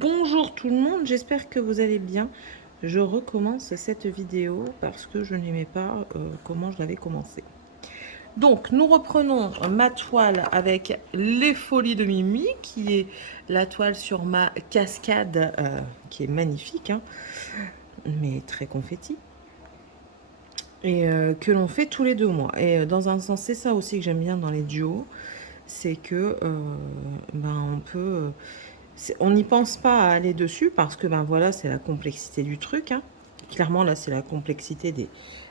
Bonjour tout le monde, j'espère que vous allez bien. Je recommence cette vidéo parce que je n'aimais pas comment je l'avais commencé. Donc, nous reprenons ma toile avec les folies de Mimi, qui est la toile sur ma cascade, qui est magnifique, hein, mais très confetti, et que l'on fait tous les 2 mois. Et dans un sens, c'est ça aussi que j'aime bien dans les duos, c'est que on peut... on n'y pense pas à aller dessus parce que ben voilà, c'est la complexité du truc, hein. Clairement, là, c'est la complexité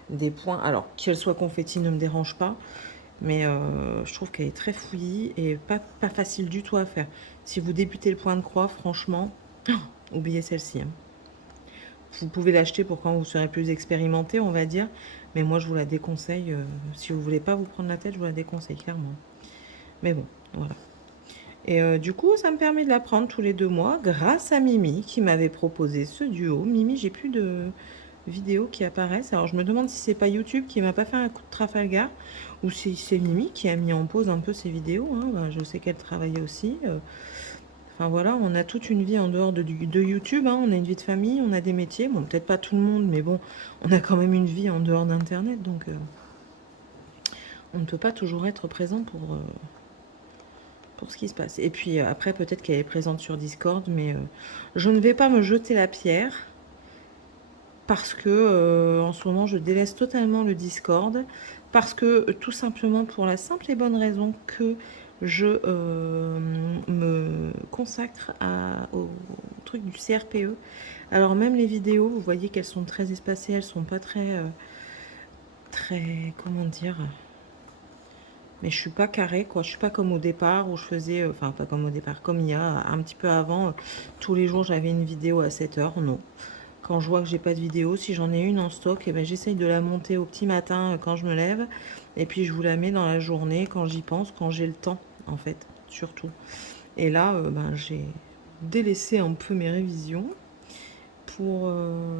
des points. Alors, qu'elle soit confetti ne me dérange pas, mais je trouve qu'elle est très fouillie et pas facile du tout à faire. Si vous débutez le point de croix, franchement, oubliez celle-ci, hein. Vous pouvez l'acheter pour quand vous serez plus expérimenté, on va dire, mais moi, je vous la déconseille. Si vous voulez pas vous prendre la tête, je vous la déconseille, clairement. Mais bon, voilà. Et du coup, ça me permet de l'apprendre tous les 2 mois grâce à Mimi qui m'avait proposé ce duo. Mimi, j'ai plus de vidéos qui apparaissent. Alors je me demande si c'est pas YouTube qui m'a pas fait un coup de Trafalgar ou si c'est Mimi qui a mis en pause un peu ses vidéos, hein. Ben, je sais qu'elle travaillait aussi. Enfin voilà, on a toute une vie en dehors de YouTube, hein. On a une vie de famille, on a des métiers. Bon, peut-être pas tout le monde, mais bon, on a quand même une vie en dehors d'Internet. Donc on ne peut pas toujours être présent pour ce qui se passe. Et puis après, peut-être qu'elle est présente sur Discord, mais je ne vais pas me jeter la pierre parce que en ce moment, je délaisse totalement le Discord parce que tout simplement pour la simple et bonne raison que je me consacre au truc du CRPE. Alors même les vidéos, vous voyez qu'elles sont très espacées, elles sont pas très, comment dire, mais je suis pas carré, quoi. Je suis pas comme au départ où je faisais, enfin pas comme au départ, comme il y a un petit peu avant, tous les jours j'avais une vidéo à 7 heures. Non. Quand je vois que j'ai pas de vidéo, si j'en ai une en stock, eh ben, j'essaye de la monter au petit matin quand je me lève. Et puis je vous la mets dans la journée quand j'y pense, quand j'ai le temps, en fait, surtout. Et là, j'ai délaissé un peu mes révisions pour, euh,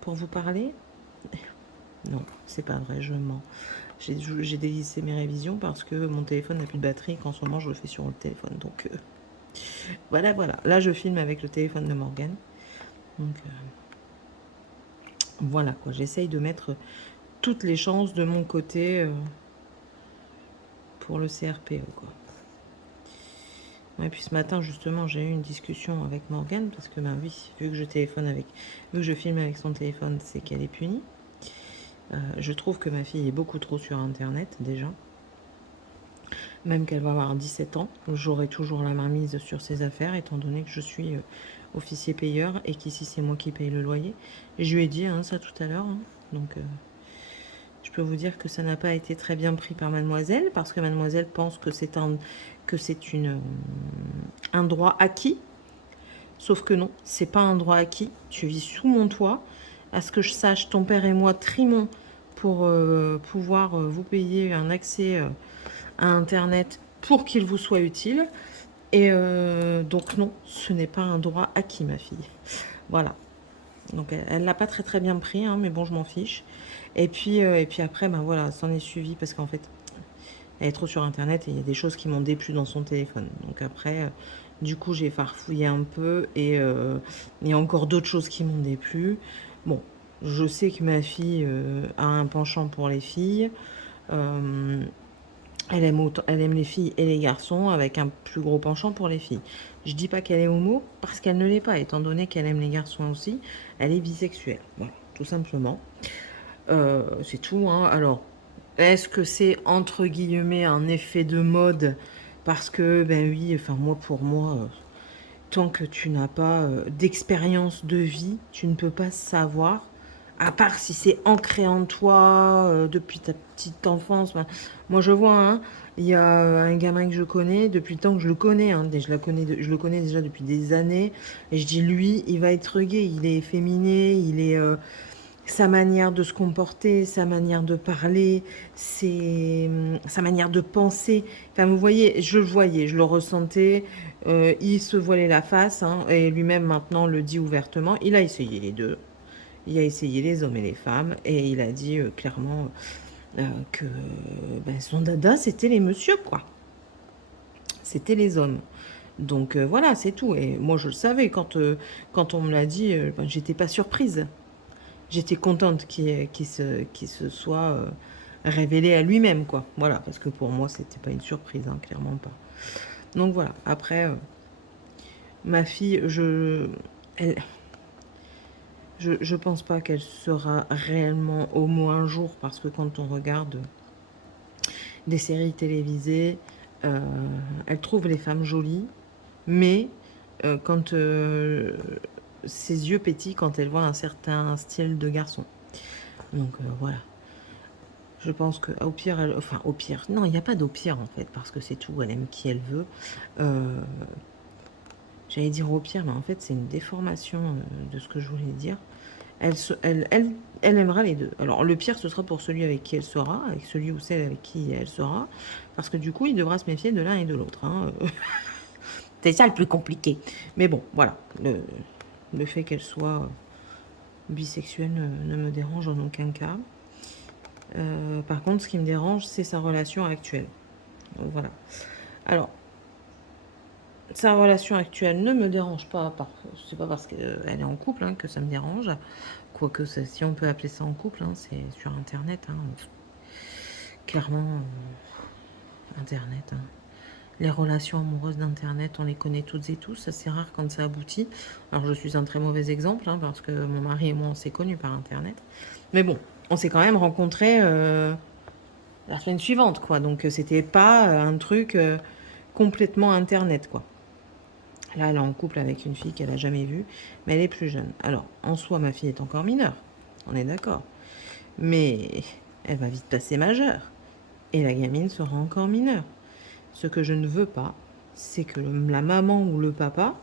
pour vous parler. Non, c'est pas vrai, je mens. J'ai délaissé mes révisions parce que mon téléphone n'a plus de batterie, qu'en ce moment je le fais sur le téléphone. Donc voilà, voilà. Là, je filme avec le téléphone de Morgane. Donc voilà, quoi. J'essaye de mettre toutes les chances de mon côté pour le CRPE, quoi. Et puis ce matin, justement, j'ai eu une discussion avec Morgane parce que, ben oui, vu que je filme avec son téléphone, c'est qu'elle est punie. Je trouve que ma fille est beaucoup trop sur Internet, déjà. Même qu'elle va avoir 17 ans, j'aurai toujours la main mise sur ses affaires, étant donné que je suis officier payeur et qu'ici c'est moi qui paye le loyer. Et je lui ai dit hein, ça tout à l'heure, hein. Donc je peux vous dire que ça n'a pas été très bien pris par mademoiselle, parce que mademoiselle pense que c'est un droit acquis. Sauf que non, c'est pas un droit acquis. Tu vis sous mon toit. À ce que je sache, ton père et moi trimons pour pouvoir vous payer un accès à Internet pour qu'il vous soit utile. Et donc non, ce n'est pas un droit acquis, ma fille. Voilà. Donc elle l'a pas très très bien pris, hein, mais bon, je m'en fiche. Et puis après, ben voilà, s'en est suivi parce qu'en fait, elle est trop sur Internet et il y a des choses qui m'ont déplu dans son téléphone. Donc après, du coup, j'ai farfouillé un peu et il y a encore d'autres choses qui m'ont déplu. Bon, je sais que ma fille a un penchant pour les filles. Euh, elle aime les filles et les garçons avec un plus gros penchant pour les filles. Je dis pas qu'elle est homo parce qu'elle ne l'est pas, étant donné qu'elle aime les garçons aussi. Elle est bisexuelle. Voilà, tout simplement. C'est tout, hein. Alors, est-ce que c'est entre guillemets un effet de mode? Parce que, ben oui, enfin moi pour moi, tant que tu n'as pas d'expérience de vie, tu ne peux pas savoir. À part si c'est ancré en toi depuis ta petite enfance. Ben, moi je vois, hein, il y a un gamin que je connais depuis le temps que je le connais. Hein, je le connais déjà depuis des années. Et je dis lui, il va être gay, il est efféminé, il est sa manière de se comporter, sa manière de parler, sa manière de penser. Enfin, vous voyez, je le voyais, je le ressentais. Il se voilait la face, hein, et lui-même maintenant le dit ouvertement. Il a essayé les deux. Il a essayé les hommes et les femmes, et il a dit clairement que ben, son dada, c'était les messieurs, quoi. C'était les hommes. Donc voilà, c'est tout. Et moi, je le savais quand on me l'a dit, ben, j'étais pas surprise. J'étais contente qu'il se soit révélé à lui-même, quoi. Voilà, parce que pour moi, c'était pas une surprise, hein, clairement pas. Donc voilà. Après, ma fille, elle, je pense pas qu'elle sera réellement homo un jour, parce que quand on regarde des séries télévisées, euh, elle trouve les femmes jolies, mais quand ses yeux pétillent quand elle voit un certain style de garçon. Donc voilà. Je pense que au pire, enfin au pire, non, il n'y a pas d'au pire en fait, parce que c'est tout, elle aime qui elle veut. Euh, J'allais dire au pire, mais en fait c'est une déformation de ce que je voulais dire. Elle aimera les deux. Alors le pire, ce sera pour celui avec qui elle sera, avec celui ou celle avec qui elle sera, parce que du coup, il devra se méfier de l'un et de l'autre, hein. C'est ça le plus compliqué. Mais bon, voilà, le fait qu'elle soit bisexuelle ne me dérange en aucun cas. Par contre, ce qui me dérange, c'est sa relation actuelle. Donc voilà. Alors, sa relation actuelle ne me dérange pas. C'est pas parce qu'elle est en couple hein, que ça me dérange. Quoique, si on peut appeler ça en couple, hein, c'est sur Internet. Hein. Clairement, Internet. Hein. Les relations amoureuses d'Internet, on les connaît toutes et tous. C'est rare quand ça aboutit. Alors, je suis un très mauvais exemple hein, parce que mon mari et moi, on s'est connus par Internet. Mais bon, on s'est quand même rencontrés la semaine suivante, quoi. Donc, c'était pas un truc complètement Internet, quoi. Là, elle est en couple avec une fille qu'elle a jamais vue, mais elle est plus jeune. Alors, en soi, ma fille est encore mineure. On est d'accord. Mais elle va vite passer majeure. Et la gamine sera encore mineure. Ce que je ne veux pas, c'est que la maman ou le papa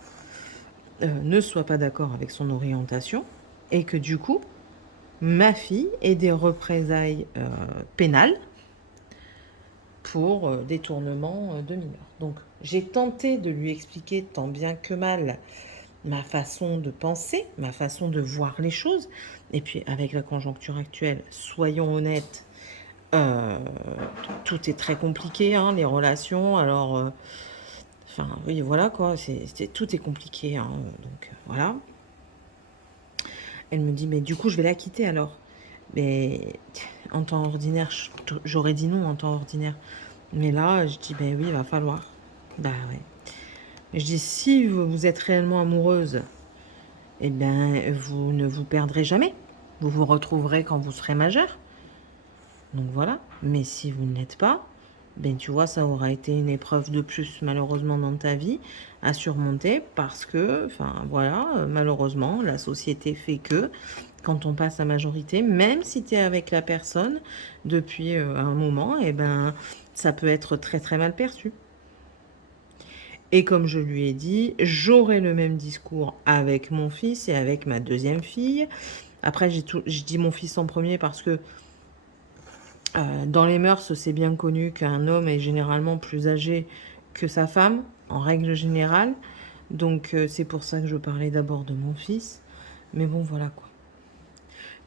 ne soit pas d'accord avec son orientation et que du coup, ma fille ait des représailles pénales pour détournement de mineurs. Donc, j'ai tenté de lui expliquer tant bien que mal ma façon de penser, ma façon de voir les choses. Et puis, avec la conjoncture actuelle, soyons honnêtes, euh, tout est très compliqué, hein, les relations. Alors, enfin, oui, voilà quoi, tout est compliqué. Hein, donc, voilà. Elle me dit, mais du coup, je vais la quitter alors. Mais en temps ordinaire, j'aurais dit non en temps ordinaire. Mais là, je dis, ben oui, il va falloir. Bah ouais. Je dis, si vous êtes réellement amoureuse, eh bien, vous ne vous perdrez jamais. Vous vous retrouverez quand vous serez majeur. Donc voilà. Mais si vous ne l'êtes pas, ben tu vois, ça aura été une épreuve de plus, malheureusement, dans ta vie à surmonter parce que, enfin voilà, malheureusement, la société fait que quand on passe à majorité, même si tu es avec la personne depuis un moment, eh ben, ça peut être très très mal perçu. Et comme je lui ai dit, j'aurai le même discours avec mon fils et avec ma deuxième fille. Après, je dis mon fils en premier parce que dans les mœurs, c'est bien connu qu'un homme est généralement plus âgé que sa femme, en règle générale. Donc c'est pour ça que je parlais d'abord de mon fils. Mais bon, voilà quoi.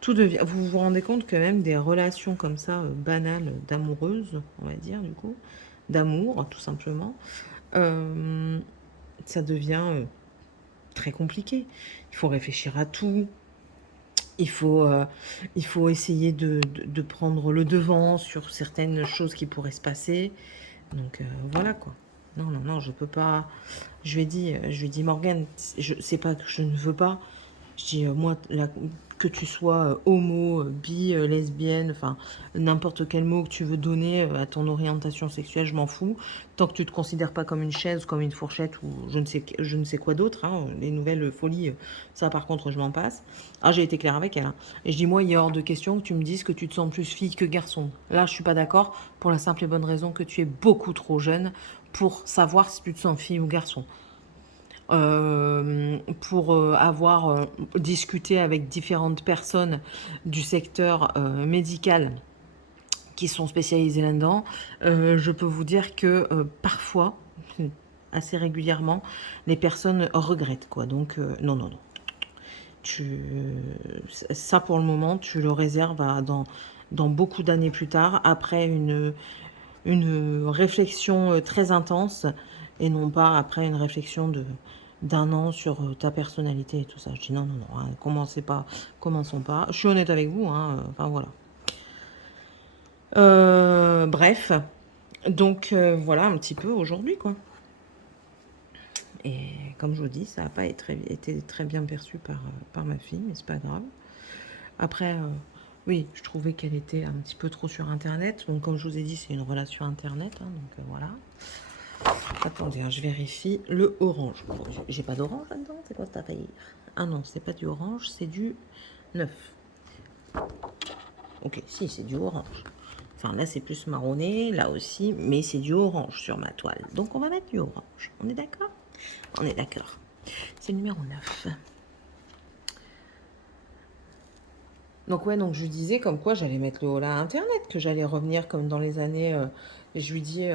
Tout devient. Vous vous rendez compte que même des relations comme ça, banales, d'amoureuses, on va dire du coup, d'amour tout simplement, euh, ça devient très compliqué. Il faut réfléchir à tout. Il faut, euh, il faut essayer de prendre le devant sur certaines choses qui pourraient se passer. Donc voilà quoi. Non, non, non, je peux pas. Je lui ai dit Morgane, c'est pas que je ne veux pas. Je dis, moi, que tu sois homo, bi, lesbienne, enfin, n'importe quel mot que tu veux donner à ton orientation sexuelle, je m'en fous. Tant que tu te considères pas comme une chaise, comme une fourchette ou je ne sais quoi d'autre, hein, les nouvelles folies, ça par contre, je m'en passe. Ah, j'ai été claire avec elle. Hein. Et je dis, moi, il est hors de question que tu me dises que tu te sens plus fille que garçon. Là, je suis pas d'accord pour la simple et bonne raison que tu es beaucoup trop jeune pour savoir si tu te sens fille ou garçon pour avoir discuté avec différentes personnes du secteur médical qui sont spécialisées là-dedans, je peux vous dire que parfois, assez régulièrement, les personnes regrettent quoi. Donc non, non, non. Tu, ça pour le moment, tu le réserves dans beaucoup d'années plus tard, après une réflexion très intense et non pas après une réflexion d'un an sur ta personnalité et tout ça. Je dis non, non, non, hein, commençons pas. Je suis honnête avec vous, hein, enfin voilà. Bref, donc voilà un petit peu aujourd'hui, quoi. Et comme je vous dis, ça n'a pas été très bien perçu par ma fille, mais c'est pas grave. Après, oui, je trouvais qu'elle était un petit peu trop sur Internet. Donc, comme je vous ai dit, c'est une relation Internet. Hein, donc, voilà. Attendez, hein, je vérifie. Le orange. J'ai pas d'orange là-dedans. C'est quoi cette affaire? Ah non, c'est pas du orange, c'est du 9. Ok, si, c'est du orange. Enfin, là, c'est plus marronné, là aussi, mais c'est du orange sur ma toile. Donc, on va mettre du orange. On est d'accord? On est d'accord. C'est le numéro 9. Donc ouais, donc je lui disais comme quoi j'allais mettre le haut à Internet, que j'allais revenir comme dans les années... je lui dis...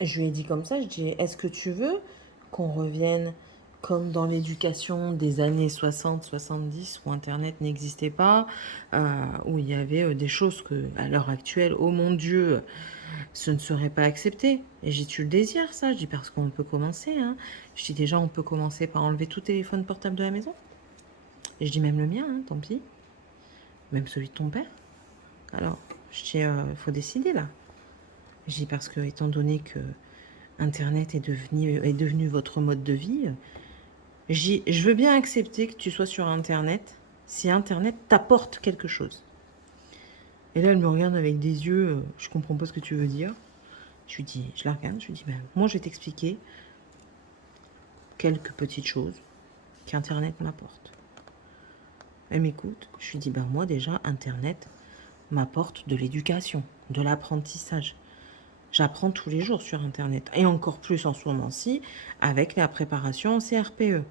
je lui ai dit comme ça, je dis, est-ce que tu veux qu'on revienne comme dans l'éducation des années 60-70 où Internet n'existait pas, où il y avait des choses que, à l'heure actuelle, oh mon Dieu, ce ne serait pas accepté. Et j'ai tu le désir, ça? Je dis parce qu'on peut commencer. Hein. Je dis déjà, on peut commencer par enlever tout téléphone portable de la maison. Et je dis même le mien, hein, tant pis. Même celui de ton père. Alors, je dis, il faut décider là. Je dis parce que, étant donné que Internet est devenu votre mode de vie, je veux bien accepter que tu sois sur Internet si Internet t'apporte quelque chose. Et là, elle me regarde avec des yeux, je comprends pas ce que tu veux dire. Je la regarde, je lui dis, ben, moi, je vais t'expliquer quelques petites choses qu'Internet m'apporte. Elle m'écoute, je lui dis, ben, moi, déjà, Internet m'apporte de l'éducation, de l'apprentissage. J'apprends tous les jours sur Internet. Et encore plus en ce moment-ci, avec la préparation en CRPE.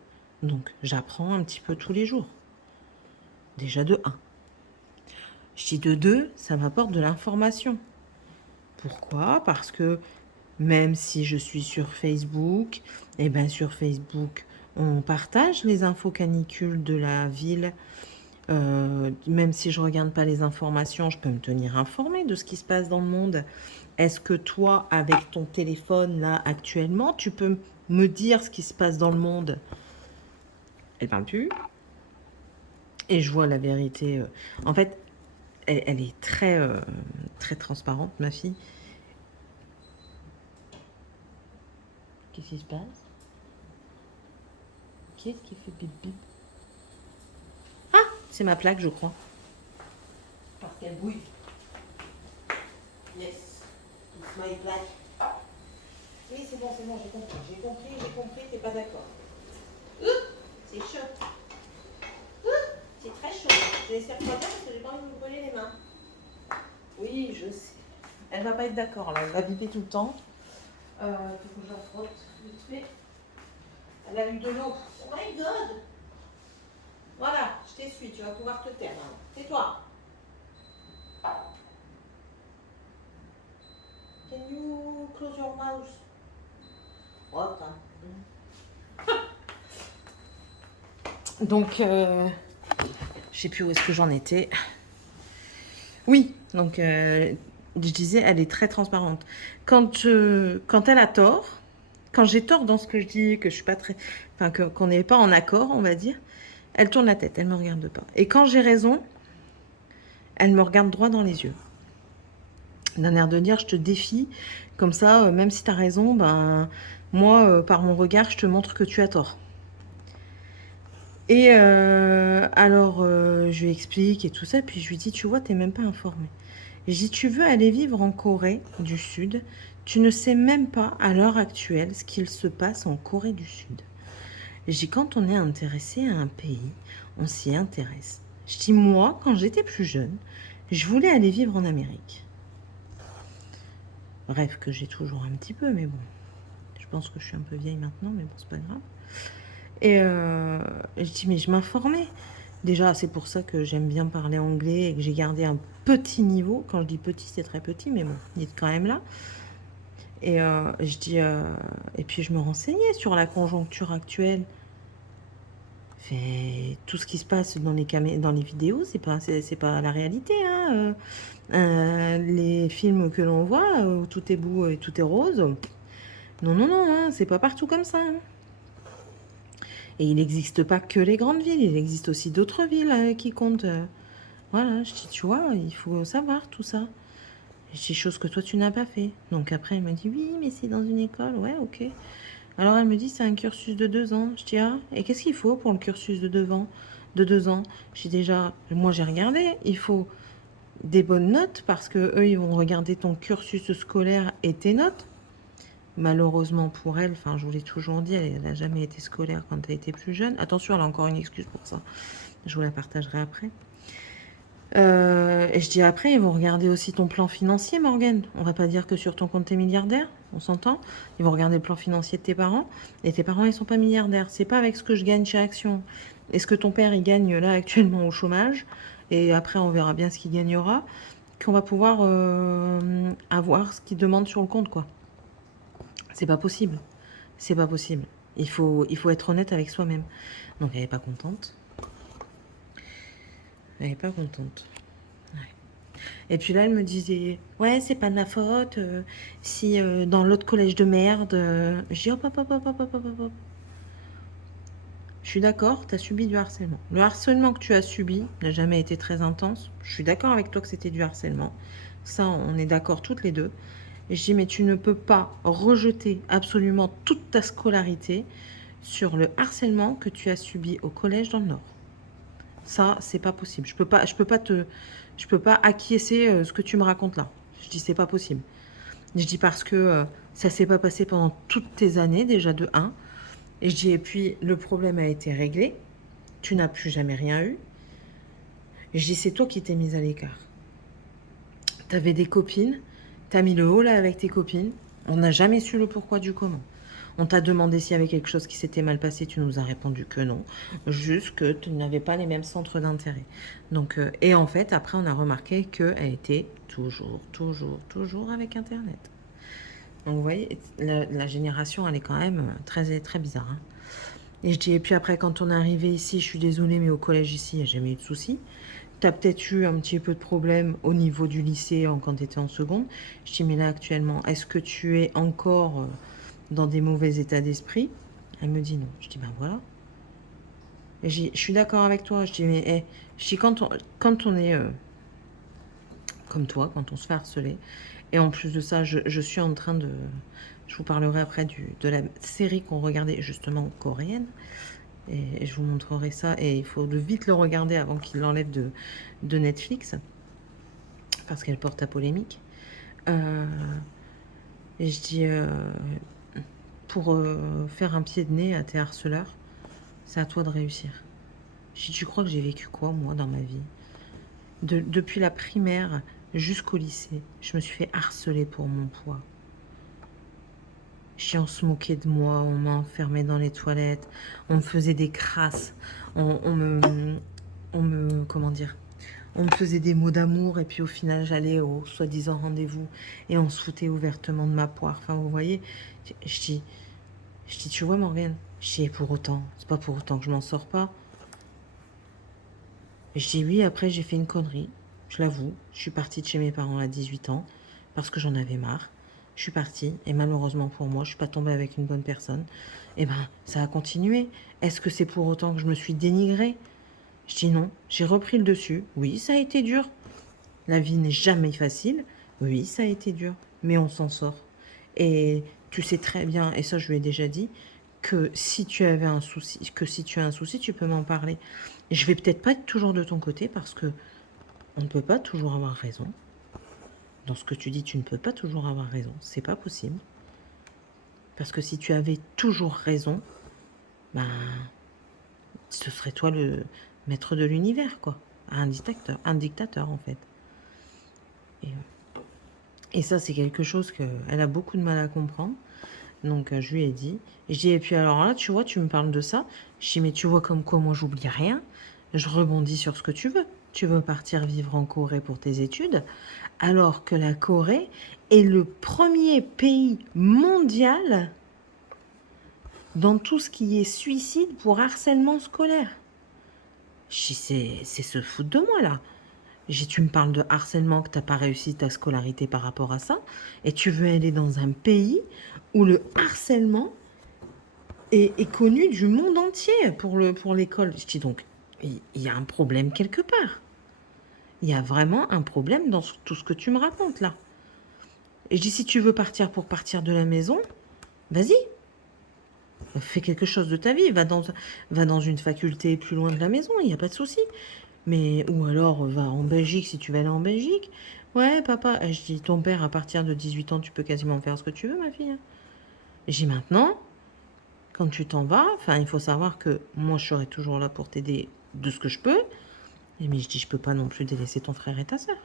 Donc, j'apprends un petit peu tous les jours. Déjà de 1. Je dis de 2, ça m'apporte de l'information. Pourquoi? Parce que même si je suis sur Facebook, et bien sur Facebook, on partage les infos canicules de la ville. Même si je ne regarde pas les informations, je peux me tenir informée de ce qui se passe dans le monde. Est-ce que toi, avec ton téléphone là actuellement, tu peux me dire ce qui se passe dans le monde? Elle parle plus. Et je vois la vérité. En fait, elle est très, très transparente, ma fille. Qu'est-ce qui se passe? Qui est-ce qui fait bip bip? Ah, c'est ma plaque, je crois. Parce qu'elle bouille. Yes, it's my plaque. Oui, c'est bon, j'ai compris, t'es pas d'accord. C'est chaud. C'est très chaud. Je vais essayer de refroidir parce que j'ai pas envie de me brûler les mains. Oui, je sais. Elle va pas être d'accord là, elle va biper tout le temps. Il faut que je la frotte vite fait. Elle a eu de l'eau. Oh my god! Voilà, je t'essuie, tu vas pouvoir te taire. Tais-toi. Can you close your mouth? What? Donc, je sais plus où est-ce que j'en étais. Oui, donc je disais, elle est très transparente. Quand elle a tort, quand j'ai tort dans ce que je dis, que je suis pas très, enfin qu'on n'est pas en accord, on va dire, elle tourne la tête, elle me regarde pas. Et quand j'ai raison, elle me regarde droit dans les yeux. D'un air de dire, je te défie, comme ça, même si tu as raison, ben moi, par mon regard, je te montre que tu as tort. Et alors, je lui explique et tout ça, puis je lui dis, tu vois, t'es même pas informée. Je dis, tu veux aller vivre en Corée du Sud, tu ne sais même pas à l'heure actuelle ce qu'il se passe en Corée du Sud. Je dis, quand on est intéressé à un pays, on s'y intéresse. Je dis, moi, quand j'étais plus jeune, je voulais aller vivre en Amérique. Rêve que j'ai toujours un petit peu, mais bon, je pense que je suis un peu vieille maintenant, mais bon, c'est pas grave. Et je dis, mais je m'informais. Déjà, c'est pour ça que j'aime bien parler anglais et que j'ai gardé un petit niveau. Quand je dis petit, c'est très petit, mais bon, il est quand même là. Et je dis, et puis je me renseignais sur la conjoncture actuelle. Tout ce qui se passe dans les vidéos, c'est pas la réalité. Hein. Les films que l'on voit, où tout est beau et tout est rose, Non, non, non, hein, c'est pas partout comme ça. Hein. Et il n'existe pas que les grandes villes, il existe aussi d'autres villes qui comptent. Voilà, je dis, tu vois, il faut savoir tout ça. Je dis, choses que toi, tu n'as pas fait. Donc après, elle me dit, oui, mais c'est dans une école. Ouais, ok. Alors elle me dit, c'est un cursus de 2 ans. Je dis, ah, et qu'est-ce qu'il faut pour le cursus de 2 ans? De 2 ans. Je dis déjà, moi j'ai regardé, il faut des bonnes notes parce que eux, ils vont regarder ton cursus scolaire et tes notes. Malheureusement pour elle, enfin, je vous l'ai toujours dit, elle n'a jamais été scolaire quand elle était plus jeune. Attention, elle a encore une excuse pour ça. Je vous la partagerai après. Et je dis après, ils vont regarder aussi ton plan financier, Morgane. On va pas dire que sur ton compte t'es milliardaire, on s'entend. Ils vont regarder le plan financier de tes parents. Et tes parents, ils sont pas milliardaires. C'est pas avec ce que je gagne chez Action. Est-ce que ton père, il gagne là actuellement au chômage? Et après, on verra bien ce qu'il gagnera. Qu'on va pouvoir avoir ce qu'il demande sur le compte, quoi. C'est pas possible. C'est pas possible. Il faut être honnête avec soi-même. Donc elle est pas contente. Elle est pas contente. Et puis là, elle me disait, ouais, c'est pas de ma faute. Si dans l'autre collège de merde, je dis, hop, hop, hop, hop, hop, hop, hop, hop. Je suis d'accord, tu as subi du harcèlement. Le harcèlement que tu as subi n'a jamais été très intense. Je suis d'accord avec toi que c'était du harcèlement. Ça, on est d'accord toutes les deux. Et je dis, mais tu ne peux pas rejeter absolument toute ta scolarité sur le harcèlement que tu as subi au collège dans le Nord. Ça, c'est pas possible. Je peux pas acquiescer ce que tu me racontes là. Je dis, c'est pas possible. Je dis parce que ça s'est pas passé pendant toutes tes années, déjà de 1. Et je dis, et puis le problème a été réglé. Tu n'as plus jamais rien eu. Et je dis, c'est toi qui t'es mise à l'écart. T'avais des copines, t'as mis le haut là avec tes copines. On n'a jamais su le pourquoi du comment. On t'a demandé s'il y avait quelque chose qui s'était mal passé, tu nous as répondu que non, juste que tu n'avais pas les mêmes centres d'intérêt. Donc, et en fait, après, on a remarqué qu'elle était toujours avec Internet. Donc, vous voyez, la génération, elle est quand même très, très bizarre. Hein. Et je dis, et puis après, quand on est arrivé ici, je suis désolée, mais au collège ici, il n'y a jamais eu de soucis. Tu as peut-être eu un petit peu de problème au niveau du lycée quand tu étais en seconde. Je dis, mais là, actuellement, est-ce que tu es encore dans des mauvais états d'esprit? Elle me dit non. Je dis, ben voilà. Et je suis d'accord avec toi. Je dis, mais je dis, quand on est comme toi, quand on se fait harceler, et en plus de ça, je suis en train de... Je vous parlerai après de la série qu'on regardait justement coréenne. Et je vous montrerai ça. Et il faut vite le regarder avant qu'il l'enlève de Netflix. Parce qu'elle porte à polémique. Et je dis, pour faire un pied de nez à tes harceleurs, c'est à toi de réussir. Je dis, tu crois que j'ai vécu quoi, moi, dans ma vie? Depuis la primaire jusqu'au lycée, je me suis fait harceler pour mon poids. On se moquait de moi, on m'a enfermée dans les toilettes, on me faisait des crasses, on me, comment dire, on me faisait des mots d'amour et puis au final j'allais au soi-disant rendez-vous et on se foutait ouvertement de ma poire. Enfin, vous voyez, je dis, tu vois Morgane, je dis, pour autant, c'est pas pour autant que je m'en sors pas. Et je dis oui, après j'ai fait une connerie, je l'avoue, je suis partie de chez mes parents à 18 ans parce que j'en avais marre. Je suis partie et malheureusement pour moi, je suis pas tombée avec une bonne personne. Et ben, ça a continué. Est-ce que c'est pour autant que je me suis dénigrée? Je dis non, j'ai repris le dessus. Oui, ça a été dur. La vie n'est jamais facile. Oui, ça a été dur, mais on s'en sort. Et tu sais très bien, et ça je lui ai déjà dit, que si tu avais un souci, que si tu as un souci, tu peux m'en parler. Je vais peut-être pas être toujours de ton côté parce que on ne peut pas toujours avoir raison. Dans ce que tu dis, tu ne peux pas toujours avoir raison. C'est pas possible. Parce que si tu avais toujours raison, ben, ce serait toi le maître de l'univers, quoi. Un dictateur en fait. Et ça, c'est quelque chose qu'elle a beaucoup de mal à comprendre. Donc, je lui ai dit. Et je dis, et puis alors là, tu vois, tu me parles de ça. Je dis, mais tu vois comme quoi moi, j'oublie rien. Je rebondis sur ce que tu veux. Tu veux partir vivre en Corée pour tes études, alors que la Corée est le premier pays mondial dans tout ce qui est suicide pour harcèlement scolaire. Je dis, c'est se foutre de moi, là. Tu me parles de harcèlement, que tu n'as pas réussi ta scolarité par rapport à ça, et tu veux aller dans un pays où le harcèlement est connu du monde entier pour l'école. Je dis donc, il y a un problème quelque part. Il y a vraiment un problème dans tout ce que tu me racontes là. Et je dis, si tu veux partir pour partir de la maison, vas-y, fais quelque chose de ta vie, va dans une faculté plus loin de la maison, il n'y a pas de souci. Mais, ou alors, va en Belgique si tu veux aller en Belgique. Ouais, papa, je dis, ton père, à partir de 18 ans, tu peux quasiment faire ce que tu veux, ma fille. Je dis, maintenant, quand tu t'en vas, enfin, il faut savoir que moi, je serai toujours là pour t'aider de ce que je peux. Mais je dis, je peux pas non plus délaisser ton frère et ta soeur.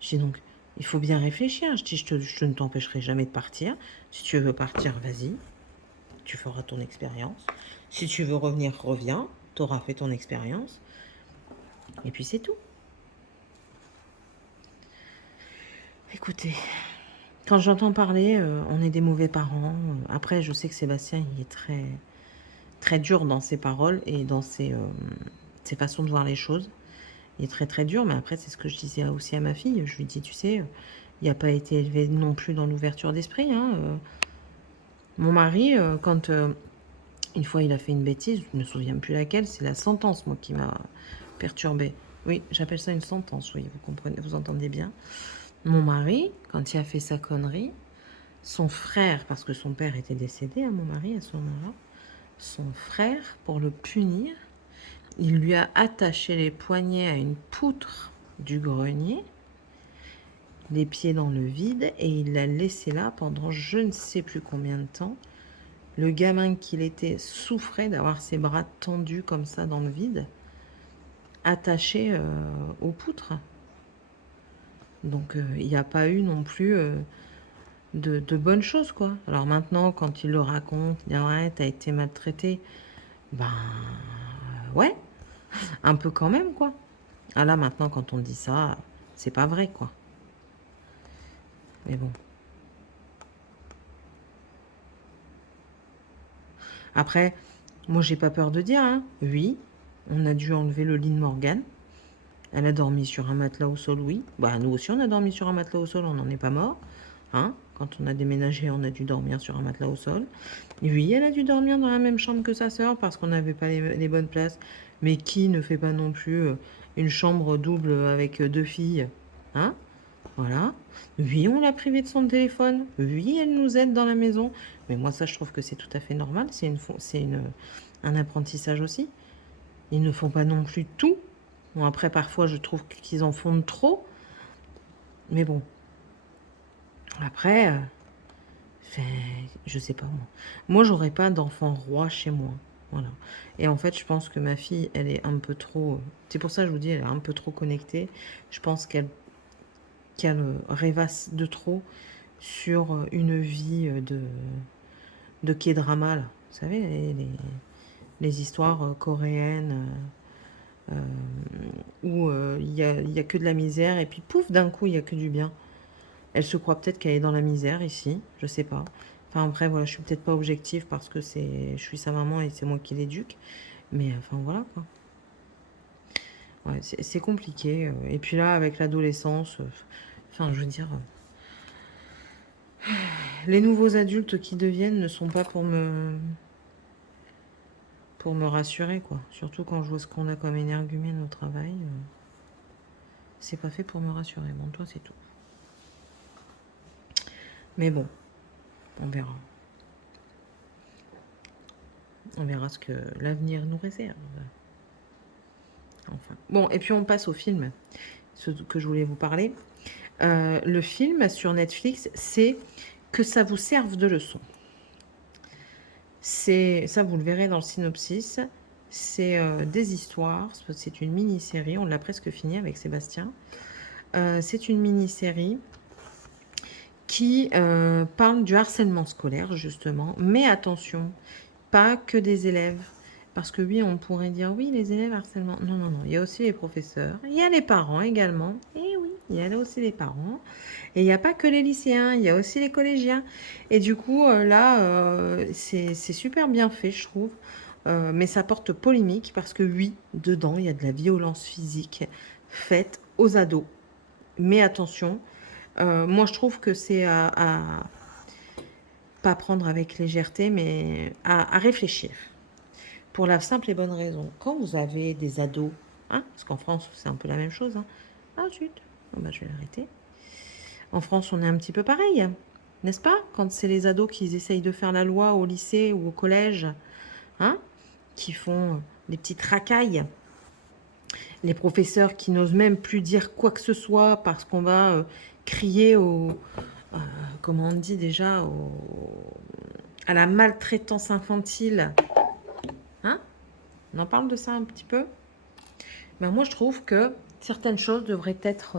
Je dis donc, il faut bien réfléchir. Je dis, je ne t'empêcherai jamais de partir. Si tu veux partir, vas-y. Tu feras ton expérience. Si tu veux revenir, reviens. Tu auras fait ton expérience. Et puis c'est tout. Écoutez, quand j'entends parler, on est des mauvais parents. Après, je sais que Sébastien, il est très, très dur dans ses paroles et dans ses façons de voir les choses. Il est très très dur, mais après, c'est ce que je disais aussi à ma fille. Je lui dis, tu sais, il n'a pas été élevé non plus dans l'ouverture d'esprit. Mon mari, quand une fois il a fait une bêtise, je ne me souviens plus laquelle, c'est la sentence, moi, qui m'a perturbée. Oui, j'appelle ça une sentence, oui, vous comprenez, vous entendez bien. Mon mari, quand il a fait sa connerie, son frère, parce que son père était décédé, mon mari, à ce moment-là, son frère, pour le punir, il lui a attaché les poignets à une poutre du grenier, les pieds dans le vide, et il l'a laissé là pendant je ne sais plus combien de temps. Le gamin qu'il était souffrait d'avoir ses bras tendus comme ça dans le vide, attachés aux poutres. Donc il n'y a pas eu non plus de bonnes choses, quoi. Alors maintenant, quand il le raconte, il dit ouais, t'as été maltraité. Ben ouais, un peu quand même, quoi. Ah là, maintenant, quand on dit ça, c'est pas vrai, quoi. Mais bon. Après, moi, j'ai pas peur de dire, hein. Oui, on a dû enlever le lit de Morgane. Elle a dormi sur un matelas au sol, oui. Bah, nous aussi, on a dormi sur un matelas au sol, on n'en est pas mort. Hein, quand on a déménagé, on a dû dormir sur un matelas au sol. Oui, elle a dû dormir dans la même chambre que sa sœur parce qu'on n'avait pas les bonnes places. Mais qui ne fait pas non plus une chambre double avec deux filles? Hein? Voilà. Oui, on l'a privée de son téléphone. Oui, elle nous aide dans la maison. Mais moi, ça, je trouve que c'est tout à fait normal. C'est un apprentissage aussi. Ils ne font pas non plus tout. Bon, après, parfois, je trouve qu'ils en font de trop. Mais bon. Après, je sais pas moi. Moi, j'aurais pas d'enfant roi chez moi. Voilà. Et en fait, je pense que ma fille, elle est un peu trop. C'est pour ça que je vous dis, elle est un peu trop connectée. Je pense qu'elle rêvasse de trop sur une vie de K-drama, là. Vous savez, les histoires coréennes où il y a que de la misère et puis pouf, d'un coup, il y a que du bien. Elle se croit peut-être qu'elle est dans la misère ici, je sais pas. Enfin après, voilà, je suis peut-être pas objective parce que je suis sa maman et c'est moi qui l'éduque. Mais enfin voilà quoi. Ouais, c'est compliqué. Et puis là, avec l'adolescence, enfin je veux dire, les nouveaux adultes qui deviennent ne sont pas pour me rassurer quoi. Surtout quand je vois ce qu'on a comme énergumène au travail. C'est pas fait pour me rassurer. Bon, toi c'est tout. Mais bon, on verra. On verra ce que l'avenir nous réserve. Enfin. Bon, et puis on passe au film, ce que je voulais vous parler. Le film sur Netflix, c'est Que ça vous serve de leçon. Ça, vous le verrez dans le synopsis. C'est des histoires. C'est une mini-série. On l'a presque fini avec Sébastien. C'est une mini-série qui parle du harcèlement scolaire, justement. Mais attention, pas que des élèves. Parce que oui, on pourrait dire, oui, les élèves harcèlement. Non, non, non. Il y a aussi les professeurs. Il y a les parents également. Et oui, il y a aussi les parents. Et il n'y a pas que les lycéens, il y a aussi les collégiens. Et du coup, là, c'est super bien fait, je trouve. Mais ça porte polémique parce que oui, dedans, il y a de la violence physique faites aux ados. Mais attention, moi je trouve que c'est à pas prendre avec légèreté, mais à réfléchir. Pour la simple et bonne raison, quand vous avez des ados, hein, parce qu'en France c'est un peu la même chose, hein. Ah zut, oh, bah, je vais l'arrêter. En France on est un petit peu pareil, n'est-ce pas? Quand c'est les ados qui essayent de faire la loi au lycée ou au collège, hein, qui font des petites racailles, les professeurs qui n'osent même plus dire quoi que ce soit parce qu'on va crier au, comment on dit déjà, à la maltraitance infantile. Hein? On en parle de ça un petit peu. Ben moi, je trouve que certaines choses devraient être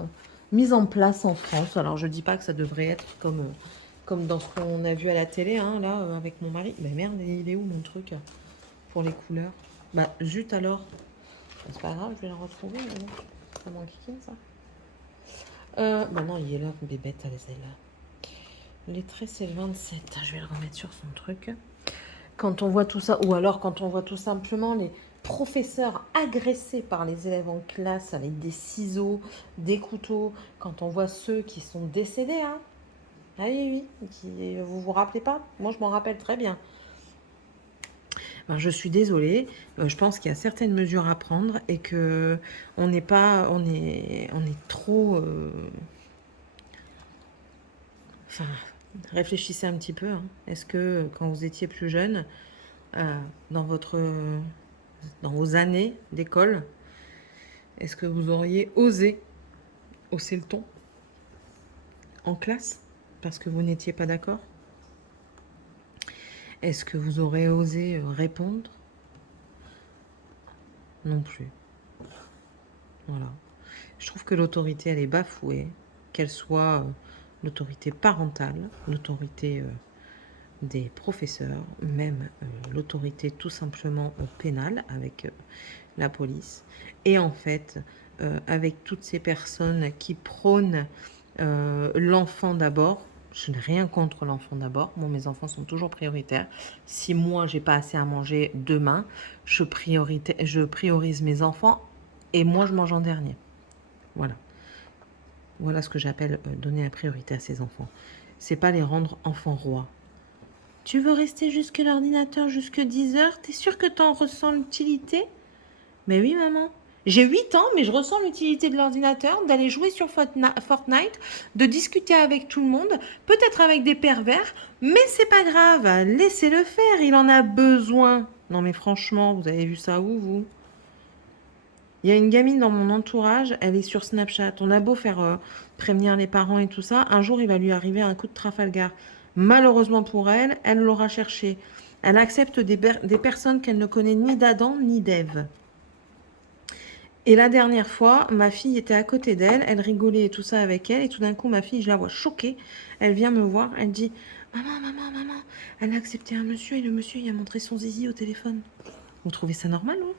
mises en place en France. Alors, je dis pas que ça devrait être comme dans ce qu'on a vu à la télé, hein, là, avec mon mari. Mais merde, il est où mon truc pour les couleurs? Bah, zut alors. C'est pas grave, je vais le retrouver. Mais bon, ça manque qui, ça? Bah non, il est là, bébête, elle est là. Les traits, c'est le 27. Je vais le remettre sur son truc. Quand on voit tout ça, ou alors quand on voit tout simplement les professeurs agressés par les élèves en classe avec des ciseaux, des couteaux, quand on voit ceux qui sont décédés, hein. Ah oui, oui, vous vous rappelez pas? Moi, je m'en rappelle très bien. Ben, je suis désolée, je pense qu'il y a certaines mesures à prendre et que on n'est pas, on est trop. Enfin, réfléchissez un petit peu, hein. Est-ce que quand vous étiez plus jeune, dans vos années d'école, est-ce que vous auriez osé hausser le ton en classe parce que vous n'étiez pas d'accord? Est-ce que vous aurez osé répondre? Non plus. Voilà. Je trouve que l'autorité, elle est bafouée, qu'elle soit l'autorité parentale, l'autorité des professeurs, même l'autorité tout simplement pénale avec la police. Et en fait, avec toutes ces personnes qui prônent l'enfant d'abord. Je n'ai rien contre l'enfant d'abord. Moi, mes enfants sont toujours prioritaires. Si moi, j'ai pas assez à manger demain, je priorise mes enfants et moi, je mange en dernier. Voilà. Voilà ce que j'appelle donner la priorité à ses enfants. C'est pas les rendre enfants rois. Tu veux rester jusque l'ordinateur jusque 10 heures? T'es sûr que t'en ressens l'utilité? Mais oui, maman. J'ai 8 ans, mais je ressens l'utilité de l'ordinateur, d'aller jouer sur Fortnite, de discuter avec tout le monde, peut-être avec des pervers, mais c'est pas grave, laissez-le faire, il en a besoin. Non mais franchement, vous avez vu ça où, vous? Il y a une gamine dans mon entourage, elle est sur Snapchat. On a beau faire prévenir les parents et tout ça, un jour il va lui arriver un coup de Trafalgar. Malheureusement pour elle, elle l'aura cherché. Elle accepte des personnes qu'elle ne connaît ni d'Adam ni d'Ève. Et la dernière fois, ma fille était à côté d'elle, elle rigolait et tout ça avec elle, et tout d'un coup, ma fille, je la vois choquée, elle vient me voir, elle dit « Maman, maman, maman, elle a accepté un monsieur, et le monsieur, il a montré son zizi au téléphone. » Vous trouvez ça normal, vous?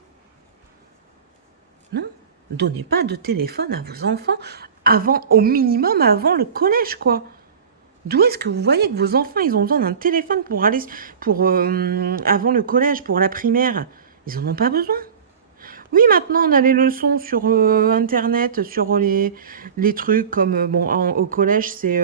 Non? Donnez pas de téléphone à vos enfants au minimum avant le collège, quoi. D'où est-ce que vous voyez que vos enfants, ils ont besoin d'un téléphone pour aller, avant le collège, pour la primaire? Ils en ont pas besoin. Oui, maintenant on a les leçons sur internet, sur les trucs comme au collège c'est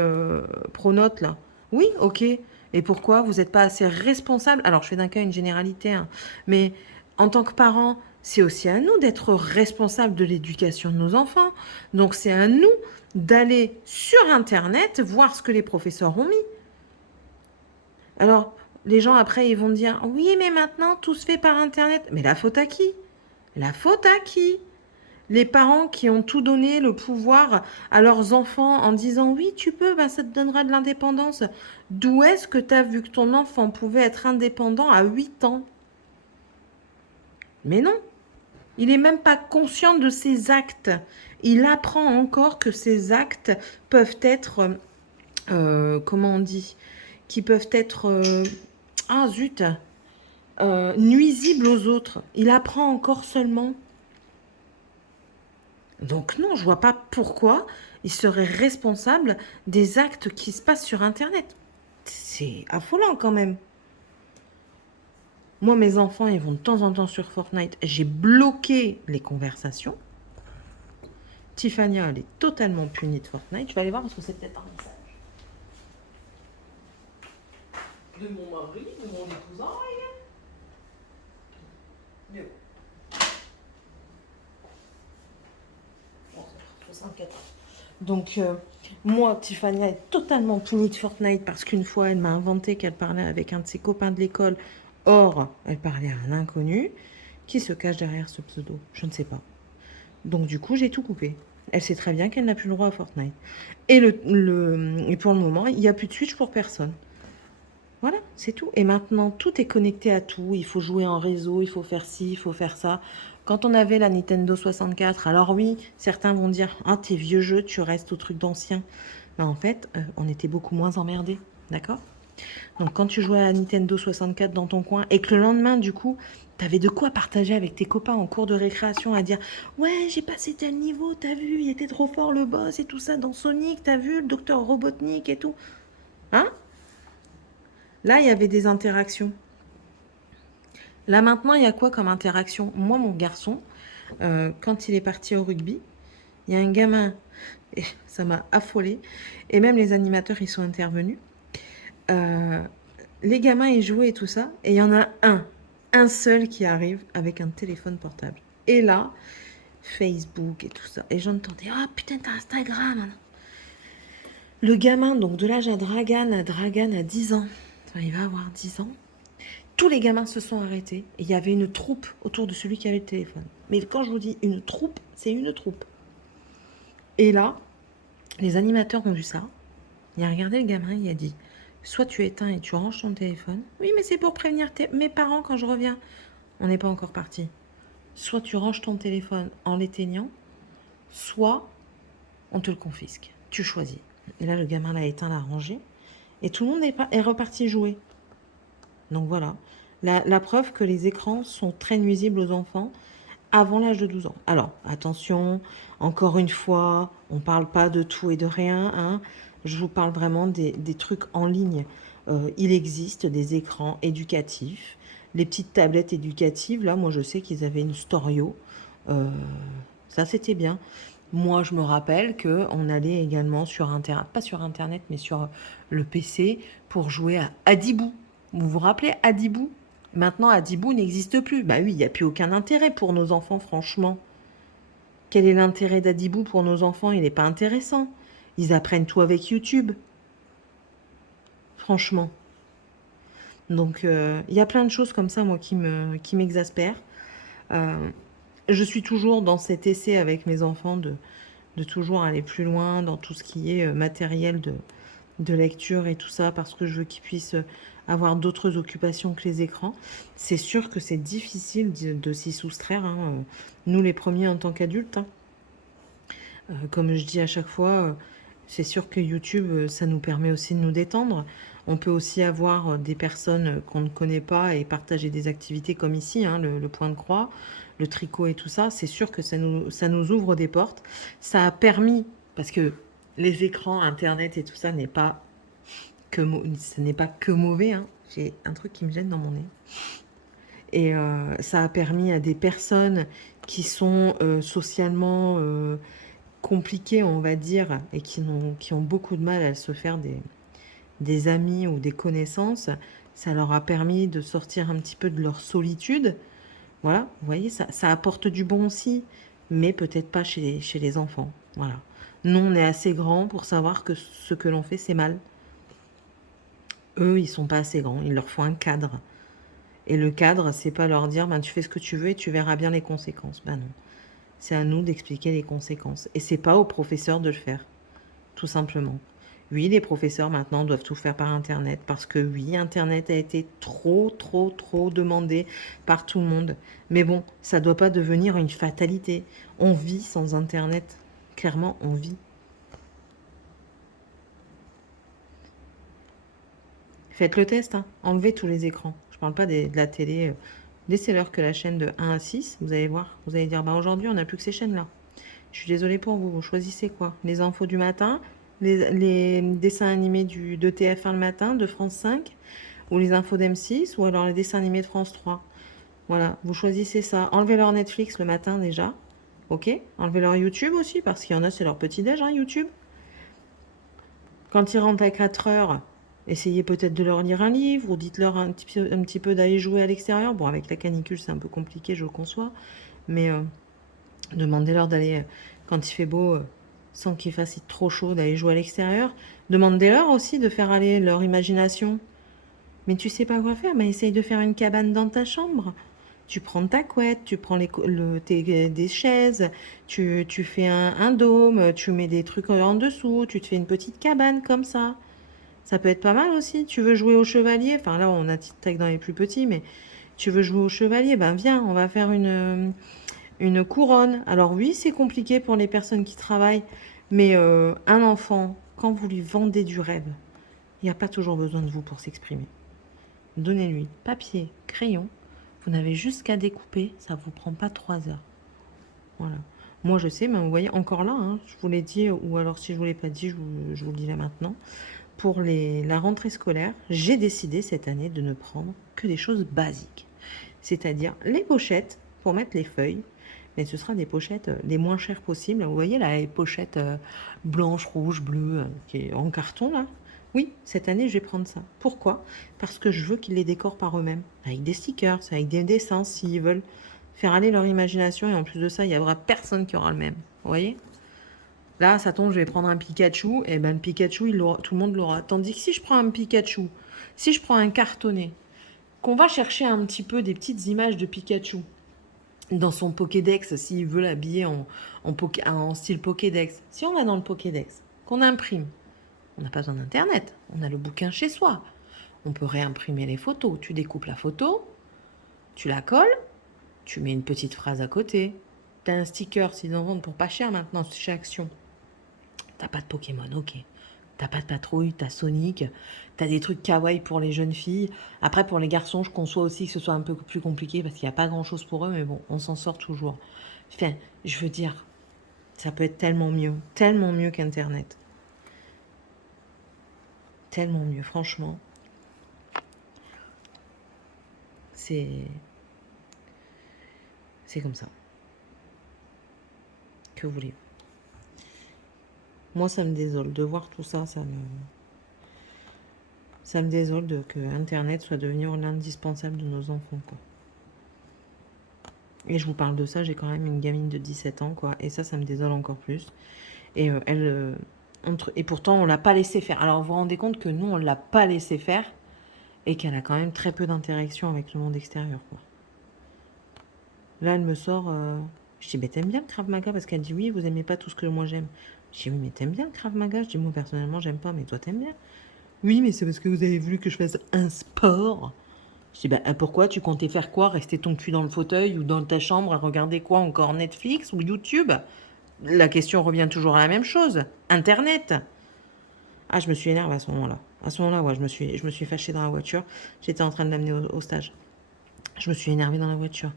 Pronote là. Oui, ok. Et pourquoi vous n'êtes pas assez responsable? Alors je fais d'un cas une généralité, hein, mais en tant que parent, c'est aussi à nous d'être responsables de l'éducation de nos enfants. Donc c'est à nous d'aller sur internet voir ce que les professeurs ont mis. Alors les gens après ils vont dire oui mais maintenant tout se fait par internet. Mais la faute à qui? La faute à qui? Les parents qui ont tout donné, le pouvoir à leurs enfants en disant oui, tu peux, ben, ça te donnera de l'indépendance. D'où est-ce que tu as vu que ton enfant pouvait être indépendant à 8 ans? Mais non, il n'est même pas conscient de ses actes. Il apprend encore que ses actes peuvent être, comment on dit, qui peuvent être, ah zut, nuisibles aux autres. Il apprend encore seulement. Donc non, je vois pas pourquoi il serait responsable des actes qui se passent sur Internet. C'est affolant quand même. Moi, mes enfants, ils vont de temps en temps sur Fortnite. J'ai bloqué les conversations. Tiffania, elle est totalement punie de Fortnite. Je vais aller voir parce que c'est peut-être un message. De mon mari, de mon épousin. Mais bon. Bon, 64 ans. Donc, moi, Tiffania est totalement punie de Fortnite parce qu'une fois, elle m'a inventé qu'elle parlait avec un de ses copains de l'école. Or, elle parlait à un inconnu qui se cache derrière ce pseudo. Je ne sais pas. Donc, du coup, j'ai tout coupé. Elle sait très bien qu'elle n'a plus le droit à Fortnite. Et, et pour le moment, il n'y a plus de Switch pour personne. Voilà, c'est tout. Et maintenant, tout est connecté à tout. Il faut jouer en réseau, il faut faire ci, il faut faire ça. Quand on avait la Nintendo 64, alors oui, certains vont dire « Ah, tes vieux jeux, tu restes au truc d'ancien. » Mais en fait, on était beaucoup moins emmerdés, d'accord? Donc quand tu jouais à la Nintendo 64 dans ton coin et que le lendemain, du coup, t'avais de quoi partager avec tes copains en cours de récréation à dire « Ouais, j'ai passé tel niveau, t'as vu, il était trop fort le boss et tout ça dans Sonic, t'as vu, le docteur Robotnik et tout. » Hein? Là, il y avait des interactions. Là, maintenant, il y a quoi comme interaction? Moi, mon garçon, quand il est parti au rugby, il y a un gamin, et ça m'a affolée, et même les animateurs, ils sont intervenus. Les gamins, ils jouaient et tout ça, et il y en a un seul qui arrive avec un téléphone portable. Et là, Facebook et tout ça. Et j'entendais, ah putain, t'as Instagram, hein. Le gamin, donc de l'âge à Dragan a 10 ans. Enfin, il va avoir 10 ans. Tous les gamins se sont arrêtés et il y avait une troupe autour de celui qui avait le téléphone. Mais quand je vous dis une troupe, c'est une troupe. Et là, les animateurs ont vu ça. Il a regardé le gamin, il a dit soit tu éteins et tu ranges ton téléphone. Oui, mais c'est pour prévenir mes parents quand je reviens. On n'est pas encore parti. Soit tu ranges ton téléphone en l'éteignant, soit on te le confisque. Tu choisis. Et là, le gamin l'a éteint, l'a rangé. Et tout le monde est reparti jouer. Donc voilà, la preuve que les écrans sont très nuisibles aux enfants avant l'âge de 12 ans. Alors, attention, encore une fois, on ne parle pas de tout et de rien, hein. Je vous parle vraiment des trucs en ligne. Il existe des écrans éducatifs, les petites tablettes éducatives. Là, moi, je sais qu'ils avaient une Storio. Ça, c'était bien. Moi, je me rappelle qu'on allait également sur Internet, pas sur Internet, mais sur le PC pour jouer à Adibou. Vous vous rappelez Adibou? Maintenant, Adibou n'existe plus. Bah oui, il n'y a plus aucun intérêt pour nos enfants, franchement. Quel est l'intérêt d'Adibou pour nos enfants? Il n'est pas intéressant. Ils apprennent tout avec YouTube. Franchement. Donc, il y a plein de choses comme ça, moi, qui m'exaspèrent. Je suis toujours dans cet essai avec mes enfants de toujours aller plus loin dans tout ce qui est matériel de lecture et tout ça, parce que je veux qu'ils puissent avoir d'autres occupations que les écrans. C'est sûr que c'est difficile de s'y soustraire, hein. Nous les premiers en tant qu'adultes, hein. Comme je dis à chaque fois, c'est sûr que YouTube, ça nous permet aussi de nous détendre. On peut aussi avoir des personnes qu'on ne connaît pas et partager des activités comme ici, hein, le point de croix, le tricot et tout ça. C'est sûr que ça nous ouvre des portes. Ça a permis, parce que les écrans, Internet et tout ça ce n'est pas que mauvais, hein. J'ai un truc qui me gêne dans mon nez. Et ça a permis à des personnes qui sont socialement compliquées, on va dire, et qui ont beaucoup de mal à se faire des amis ou des connaissances. Ça leur a permis de sortir un petit peu de leur solitude. Voilà, vous voyez, ça apporte du bon aussi, mais peut-être pas chez les enfants. Voilà. Nous, on est assez grands pour savoir que ce que l'on fait, c'est mal. Eux, ils sont pas assez grands, il leur faut un cadre. Et le cadre, c'est pas leur dire, ben, tu fais ce que tu veux et tu verras bien les conséquences. Ben non. C'est à nous d'expliquer les conséquences. Et c'est pas aux professeurs de le faire, tout simplement. Oui, les professeurs maintenant doivent tout faire par Internet parce que oui, Internet a été trop demandé par tout le monde. Mais bon, ça doit pas devenir une fatalité. On vit sans Internet. Clairement, on vit. Faites le test, hein. Enlevez tous les écrans. Je parle pas de la télé. Laissez-leur que la chaîne de 1 à 6, vous allez voir. Vous allez dire, bah aujourd'hui, on n'a plus que ces chaînes-là. Je suis désolée pour vous. Vous choisissez quoi? Les infos du matin, les dessins animés de TF1 le matin, de France 5, ou les infos d'M6, ou alors les dessins animés de France 3. Voilà, vous choisissez ça. Enlevez leur Netflix le matin déjà. Ok, enlevez leur YouTube aussi, parce qu'il y en a, c'est leur petit-déj, hein, YouTube. Quand ils rentrent à 4 heures, essayez peut-être de leur lire un livre, ou dites-leur un petit peu d'aller jouer à l'extérieur. Bon, avec la canicule, c'est un peu compliqué, je le conçois, mais demandez-leur d'aller, quand il fait beau, sans qu'il fasse trop chaud, d'aller jouer à l'extérieur. Demandez-leur aussi de faire aller leur imagination. Mais tu sais pas quoi faire, mais essaye de faire une cabane dans ta chambre. Tu prends ta couette, tu prends des chaises, tu fais un dôme, tu mets des trucs en dessous, tu te fais une petite cabane comme ça. Ça peut être pas mal aussi. Tu veux jouer au chevalier, enfin là on a Tic-Tac dans les plus petits, mais tu veux jouer au chevalier, ben viens, on va faire une couronne. Alors oui, c'est compliqué pour les personnes qui travaillent, mais un enfant, quand vous lui vendez du rêve, il n'y a pas toujours besoin de vous pour s'exprimer. Donnez-lui papier, crayon. Vous n'avez juste qu'à découper, ça ne vous prend pas 3 heures. Voilà. Moi, je sais, mais vous voyez, encore là, hein, je vous l'ai dit, ou alors si je ne vous l'ai pas dit, je vous le dis là maintenant. Pour la rentrée scolaire, j'ai décidé cette année de ne prendre que des choses basiques. C'est-à-dire les pochettes pour mettre les feuilles, mais ce sera des pochettes les moins chères possibles. Vous voyez là, les pochettes blanches, rouges, bleues, qui est en carton là. Oui, cette année, je vais prendre ça. Pourquoi? Parce que je veux qu'ils les décorent par eux-mêmes, avec des stickers, avec des dessins, s'ils veulent faire aller leur imagination. Et en plus de ça, il n'y aura personne qui aura le même. Vous voyez? Là, ça tombe, je vais prendre un Pikachu. Et ben, le Pikachu, tout le monde l'aura. Tandis que si je prends un Pikachu, si je prends un cartonné, qu'on va chercher un petit peu des petites images de Pikachu dans son Pokédex, s'il veut l'habiller en style Pokédex. Si on va dans le Pokédex, qu'on imprime, on n'a pas besoin d'Internet, on a le bouquin chez soi. On peut réimprimer les photos. Tu découpes la photo, tu la colles, tu mets une petite phrase à côté. Tu as un sticker, s'ils en vendent pour pas cher maintenant chez Action. T'as pas de Pokémon, ok. T'as pas de patrouille, t'as Sonic, t'as des trucs kawaii pour les jeunes filles. Après, pour les garçons, je conçois aussi que ce soit un peu plus compliqué parce qu'il n'y a pas grand-chose pour eux, mais bon, on s'en sort toujours. Enfin, je veux dire, ça peut être tellement mieux qu'Internet. Tellement mieux, franchement. C'est comme ça. Que voulez-vous? Moi, ça me désole de voir tout ça, ça me désole que Internet soit devenu l'indispensable de nos enfants, quoi. Et je vous parle de ça, j'ai quand même une gamine de 17 ans, quoi. Et ça me désole encore plus. Et et pourtant, on l'a pas laissé faire. Alors, vous vous rendez compte que nous, on l'a pas laissé faire et qu'elle a quand même très peu d'interaction avec le monde extérieur, quoi. Là, elle me sort. Je dis, mais t'aimes bien le Krav Maga? Parce qu'elle dit, oui, vous aimez pas tout ce que moi j'aime. Je dis, oui, mais t'aimes bien le Krav Maga? Je dis, moi, personnellement, j'aime pas, mais toi, t'aimes bien. Oui, mais c'est parce que vous avez voulu que je fasse un sport. Je dis, bah, pourquoi tu comptais faire quoi? Rester ton cul dans le fauteuil ou dans ta chambre à regarder quoi encore? Netflix ou YouTube? La question revient toujours à la même chose. Internet. Ah, je me suis énervée à ce moment-là. À ce moment-là, ouais, je me suis fâchée dans la voiture. J'étais en train de l'amener au stage. Je me suis énervée dans la voiture.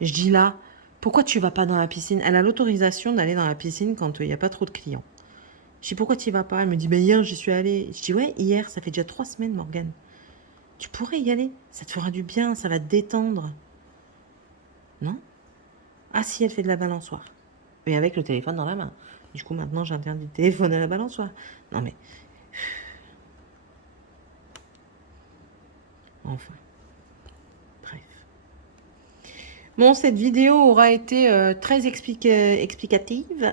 Je dis là, pourquoi tu vas pas dans la piscine? Elle a l'autorisation d'aller dans la piscine quand il n'y a pas trop de clients. Je dis, pourquoi tu y vas pas? Elle me dit, ben hier, j'y suis allée. Je dis, ouais, hier, ça fait déjà 3 semaines, Morgane. Tu pourrais y aller. Ça te fera du bien, ça va te détendre. Non? Ah si, elle fait de la balançoire. Mais avec le téléphone dans la main. Du coup, maintenant, j'interdis le téléphone à la balançoire. Non mais... Enfin. Bref. Bon, cette vidéo aura été très explicative.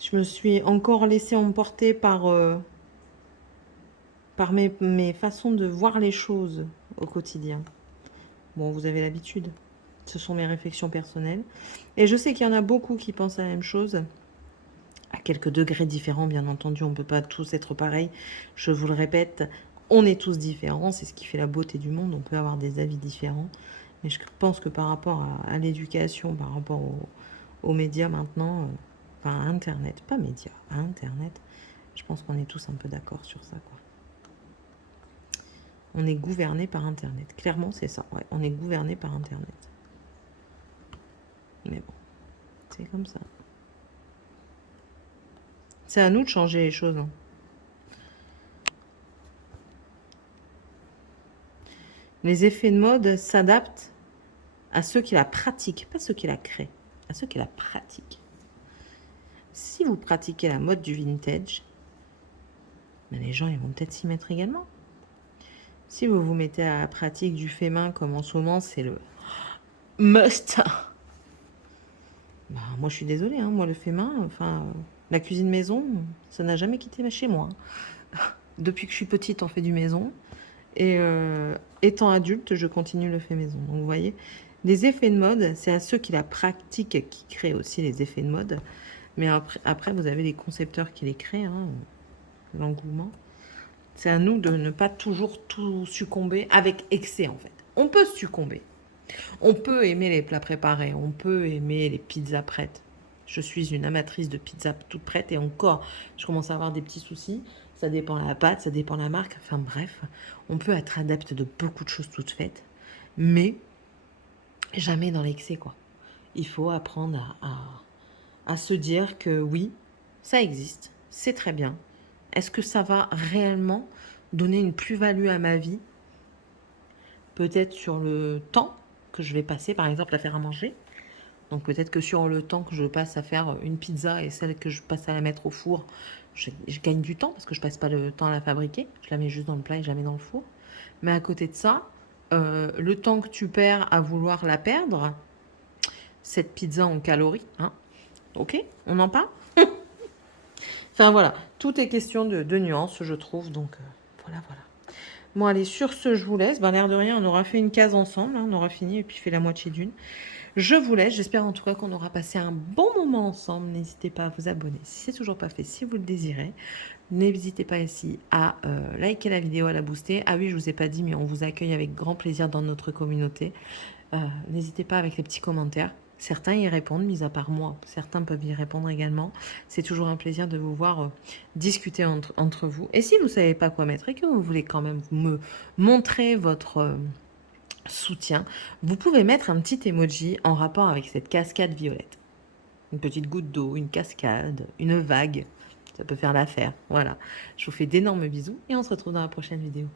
Je me suis encore laissée emporter par mes façons de voir les choses au quotidien. Bon, vous avez l'habitude. Ce sont mes réflexions personnelles. Et je sais qu'il y en a beaucoup qui pensent la même chose. À quelques degrés différents, bien entendu, on ne peut pas tous être pareils. Je vous le répète, on est tous différents. C'est ce qui fait la beauté du monde. On peut avoir des avis différents. Mais je pense que par rapport à l'éducation, par rapport aux médias maintenant, enfin à Internet, pas médias, à Internet, je pense qu'on est tous un peu d'accord sur ça, quoi. On est gouverné par Internet. Clairement, c'est ça. Ouais, on est gouverné par Internet. Mais bon, c'est comme ça. C'est à nous de changer les choses, hein. Les effets de mode s'adaptent à ceux qui la pratiquent, pas ceux qui la créent, à ceux qui la pratiquent. Si vous pratiquez la mode du vintage, ben les gens ils vont peut-être s'y mettre également. Si vous vous mettez à la pratique du fait main, comme en ce moment c'est le must, bah, moi je suis désolée, hein, moi le fait main, enfin la cuisine maison, ça n'a jamais quitté chez moi. Depuis que je suis petite, on fait du maison. Et étant adulte, je continue le fait maison. Donc vous voyez, les effets de mode, c'est à ceux qui la pratiquent qui créent aussi les effets de mode. Mais après vous avez les concepteurs qui les créent, hein, l'engouement. C'est à nous de ne pas toujours tout succomber avec excès en fait. On peut succomber. On peut aimer les plats préparés, on peut aimer les pizzas prêtes. Je suis une amatrice de pizzas toutes prêtes et encore, je commence à avoir des petits soucis. Ça dépend de la pâte, ça dépend de la marque. Enfin bref, on peut être adepte de beaucoup de choses toutes faites, mais jamais dans l'excès quoi. Il faut apprendre à se dire que oui, ça existe, c'est très bien. Est-ce que ça va réellement donner une plus-value à ma vie? Peut-être sur le temps que je vais passer, par exemple, à faire à manger. Donc peut-être que sur le temps que je passe à faire une pizza et celle que je passe à la mettre au four, je gagne du temps parce que je passe pas le temps à la fabriquer. Je la mets juste dans le plat et je la mets dans le four. Mais à côté de ça, le temps que tu perds à vouloir la perdre, cette pizza en calories, hein, ok, on en parle. Enfin voilà, tout est question de nuances, je trouve. Donc voilà. Bon allez, sur ce, je vous laisse. Ben, l'air de rien, on aura fait une case ensemble, hein, on aura fini et puis fait la moitié d'une. Je vous laisse, j'espère en tout cas qu'on aura passé un bon moment ensemble. N'hésitez pas à vous abonner si c'est toujours pas fait, si vous le désirez. N'hésitez pas ici à liker la vidéo, à la booster. Ah oui, je vous ai pas dit, mais on vous accueille avec grand plaisir dans notre communauté. N'hésitez pas avec les petits commentaires. Certains y répondent, mis à part moi. Certains peuvent y répondre également. C'est toujours un plaisir de vous voir discuter entre vous. Et si vous ne savez pas quoi mettre et que vous voulez quand même me montrer votre soutien, vous pouvez mettre un petit emoji en rapport avec cette cascade violette. Une petite goutte d'eau, une cascade, une vague. Ça peut faire l'affaire. Voilà. Je vous fais d'énormes bisous et on se retrouve dans la prochaine vidéo.